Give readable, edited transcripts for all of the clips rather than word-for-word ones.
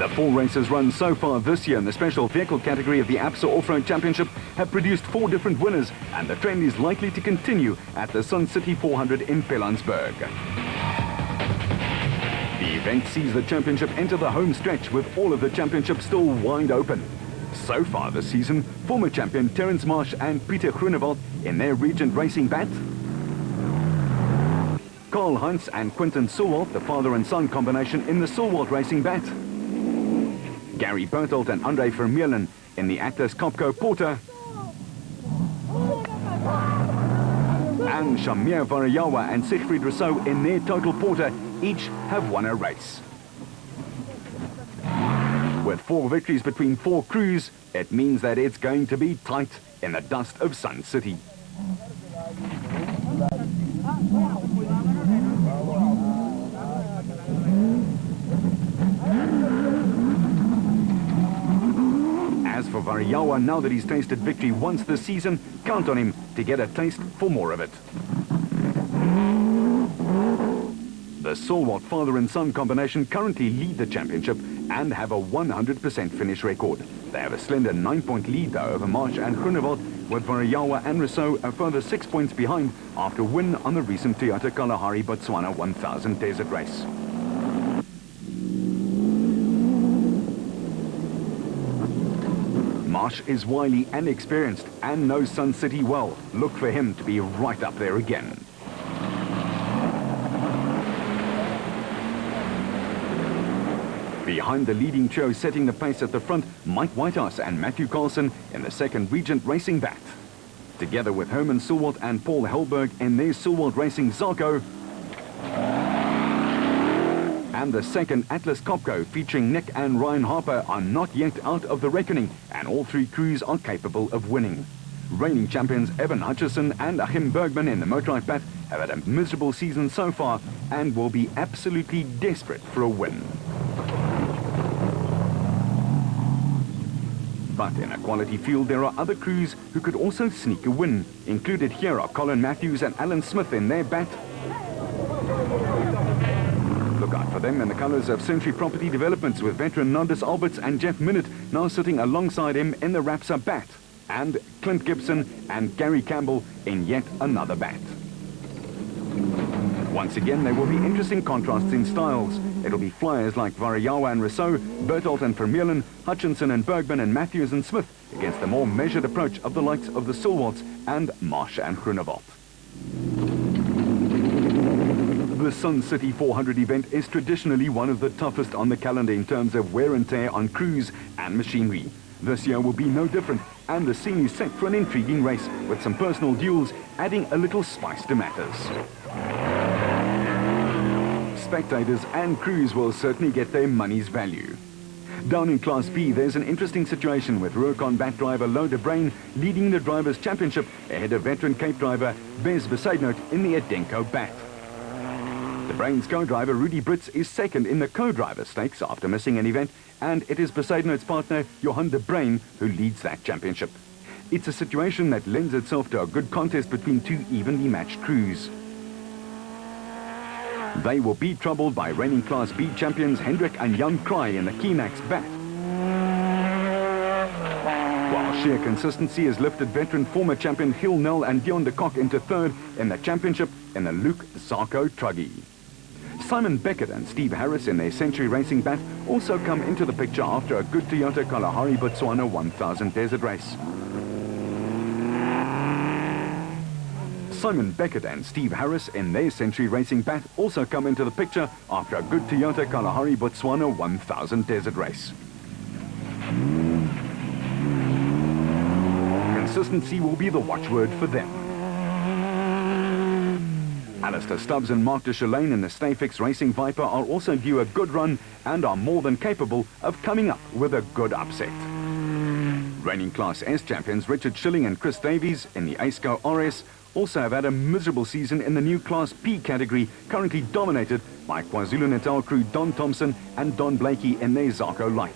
The 4 races run so far this year in the special vehicle category of the ABSA Off-Road Championship have produced 4 different winners, and the trend is likely to continue at the Sun City 400 in Pilanesberg. The event sees the championship enter the home stretch with all of the championships still wide open. So far this season, former champion Terence Marsh and Pieter Groenewald in their Regent Racing bat, Karl Heinz and Quinton Sulwalt, the father and son combination in the Sulwalt Racing bat, Gary Berthold and Andre Vermeulen in the Atlas Copco Porter, and Shamir Varayawa and Siegfried Rousseau in their Total Porter each have won a race. With 4 victories between 4 crews, it means that it's going to be tight in the dust of Sun City. As for Varayawa, now that he's tasted victory once this season, count on him to get a taste for more of it. The Sulwalt father and son combination currently lead the championship and have a 100% finish record. They have a slender 9-point lead though over Marsh and Groenewald, with Varayawa and Rousseau a further 6 points behind after a win on the recent Toyota Kalahari Botswana 1000 desert race. Marsh is wily and experienced and knows Sun City well. Look for him to be right up there again. Behind the leading trio setting the pace at the front, Mike Whitehouse and Matthew Carlson in the second Regent Racing bat. Together with Herman Sulwalt and Paul Helberg in their Sulwalt Racing Zarko, and the second Atlas Copco featuring Nick and Ryan Harper are not yet out of the reckoning, and all 3 crews are capable of winning. Reigning champions Evan Hutchison and Achim Bergman in the Motorrad bat have had a miserable season so far and will be absolutely desperate for a win. But in a quality field, there are other crews who could also sneak a win. Included here are Colin Matthews and Alan Smith in their bat. Look out for them in the colours of Century Property Developments, with veteran Nandis Alberts and Jeff Minnett now sitting alongside him in the Rapsa bat, and Clint Gibson and Gary Campbell in yet another bat. Once again, there will be interesting contrasts in styles. It'll be flyers like Varayawa and Rousseau, Berthold and Vermeulen, Hutchinson and Bergman and Matthews and Smith against the more measured approach of the likes of the Sulwalts and Marsh and Groenewald. The Sun City 400 event is traditionally one of the toughest on the calendar in terms of wear and tear on crews and machinery. This year will be no different, and the scene is set for an intriguing race with some personal duels adding a little spice to matters. Spectators and crews will certainly get their money's value. Down in Class B, there's an interesting situation with Ruricon bat driver Louw de Bruin leading the Drivers' Championship ahead of veteran Cape driver Bez Besaidnout in the Adenko bat. De Bruin's co-driver Rudy Brits is second in the co-driver stakes after missing an event, and it is Besaidnout's partner Johan de Bruin who leads that championship. It's a situation that lends itself to a good contest between 2 evenly matched crews. They will be troubled by reigning Class B champions Hendrik and Jan Kraai in the Keenax bat. While sheer consistency has lifted veteran former champion Gil Nel and Dion de Kock into third in the championship in the Luke Zarko Truggy. Simon Beckett and Steve Harris in their Century Racing bat also come into the picture after a good Toyota Kalahari Botswana 1000 desert race. Simon Beckett and Steve Harris in their Century Racing bat also come into the picture after a good Toyota Kalahari Botswana 1000 desert race. Consistency will be the watchword for them. Alistair Stubbs and Mark de Chalane in the Stayfix Racing Viper are also due a good run and are more than capable of coming up with a good upset. Reigning Class S champions Richard Schilling and Chris Davies in the ASCO RS also have had a miserable season in the new Class P category, currently dominated by KwaZulu-Natal crew Don Thompson and Don Blakey in their Zarko Light.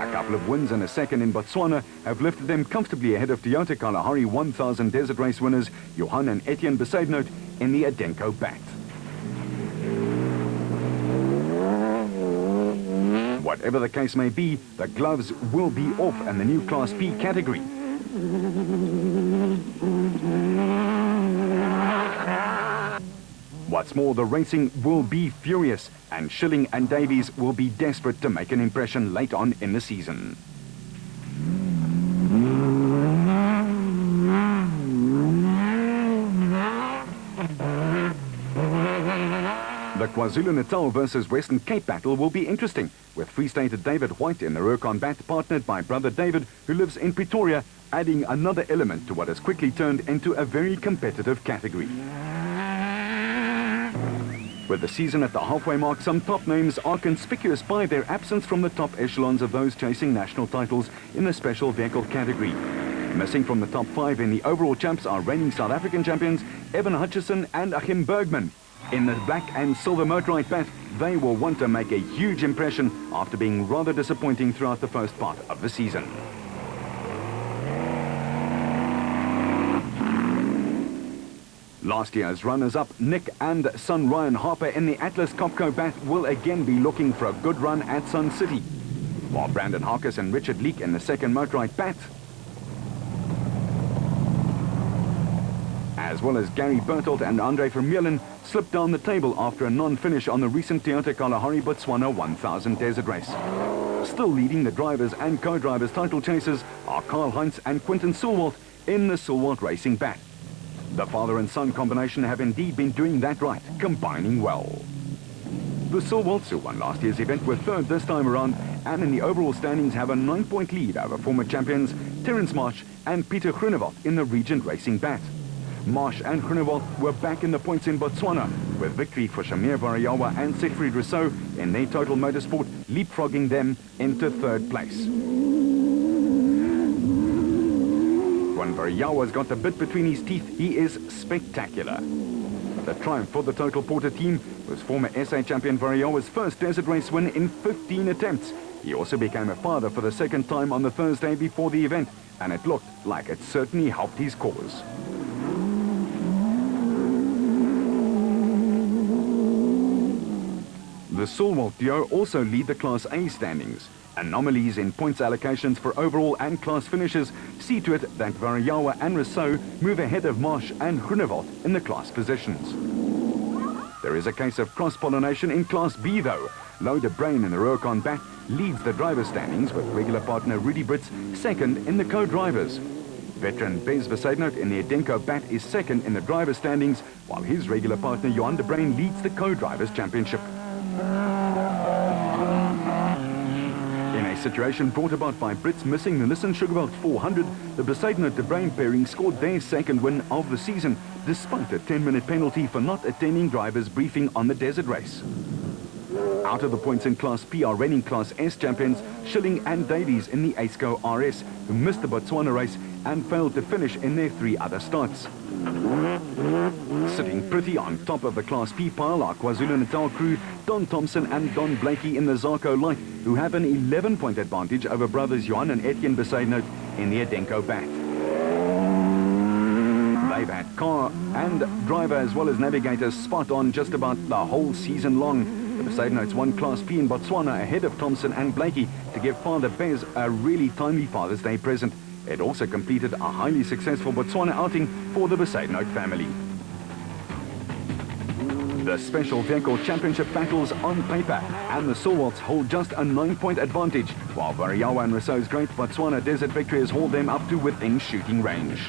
A couple of wins and a second in Botswana have lifted them comfortably ahead of Toyota Kalahari 1000 desert race winners Johan and Etienne Besaidnout in the Adenko bat. Whatever the case may be, the gloves will be off in the new Class P category. What's more, the racing will be furious, and Schilling and Davies will be desperate to make an impression late on in the season. The KwaZulu-Natal versus Western Cape battle will be interesting, with Free Stater David White in the rear combat, partnered by brother David, who lives in Pretoria, adding another element to what has quickly turned into a very competitive category. With the season at the halfway mark, some top names are conspicuous by their absence from the top echelons of those chasing national titles in the special vehicle category. Missing from the top 5 in the overall champs are reigning South African champions Evan Hutchison and Achim Bergman. In the black and silver motorized bat, they will want to make a huge impression after being rather disappointing throughout the first part of the season. Last year's runners-up, Nick and son Ryan Harper in the Atlas Copco bat will again be looking for a good run at Sun City. While Brandon Harkis and Richard Leek in the second motorized bat, as well as Gary Bertolt and Andre Vermeulen, slipped down the table after a non-finish on the recent Toyota Kalahari Botswana 1000 desert race. Still leading the drivers and co-drivers title chasers are Karl Heinz and Quinton Sulwalt in the Sulwalt Racing bat. The father and son combination have indeed been doing that right, combining well. The Sulwalts, who won last year's event, were third this time around, and in the overall standings have a 9-point lead over former champions Terence Marsh and Peter Groenewald in the Regent Racing bat. Marsh and Groenewald were back in the points in Botswana, with victory for Shamir Varayawa and Siegfried Rousseau in their Total Motorsport, leapfrogging them into third place. When Varayawa's got the bit between his teeth, he is spectacular. The triumph for the Total Porter team was former SA champion Varayawa's first desert race win in 15 attempts. He also became a father for the second time on the Thursday before the event, and it looked like it certainly helped his cause. The Sulwalt duo also lead the Class A standings. Anomalies in points allocations for overall and class finishes see to it that Varayawa and Rousseau move ahead of Marsh and Groenewald in the class positions. There is a case of cross-pollination in Class B though. Louw de Bruin in the Rurikon bat leads the driver standings, with regular partner Rudy Brits second in the co-drivers. Veteran Bez Besaidnout in the Edenko bat is second in the driver standings, while his regular partner Johan de Bruin leads the co-drivers championship. In a situation brought about by Brits missing the Nissan Sugarveld 400, the Besaidnout de Bruin pairing scored their second win of the season, despite a 10-minute penalty for not attending drivers' briefing on the desert race. Out of the points in Class P are reigning Class S champions Schilling and Davies in the ASCO RS, who missed the Botswana race and failed to finish in their 3 other starts. Sitting pretty on top of the Class P pile are KwaZulu-Natal crew Don Thompson and Don Blakey in the Zarko Light, who have an 11-point advantage over brothers Johan and Etienne Besaidnout in the Edenko bat. They've had car and driver as well as navigators spot on just about the whole season long. The Besaidnouts won Class P in Botswana ahead of Thompson and Blakey to give Father Bez a really timely Father's Day present. It also completed a highly successful Botswana outing for the Besaidnout family. The Special Vehicle Championship battles on paper, and the Sulwalts hold just a 9-point advantage, while Varayawa and Rousseau's great Botswana desert victory has hauled them up to within shooting range.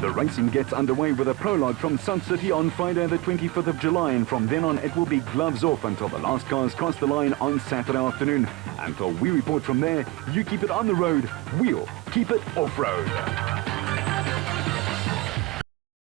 The racing gets underway with a prologue from Sun City on Friday the 25th of July, and from then on it will be gloves off until the last cars cross the line on Saturday afternoon. Until we report from there, you keep it on the road, we'll keep it off-road.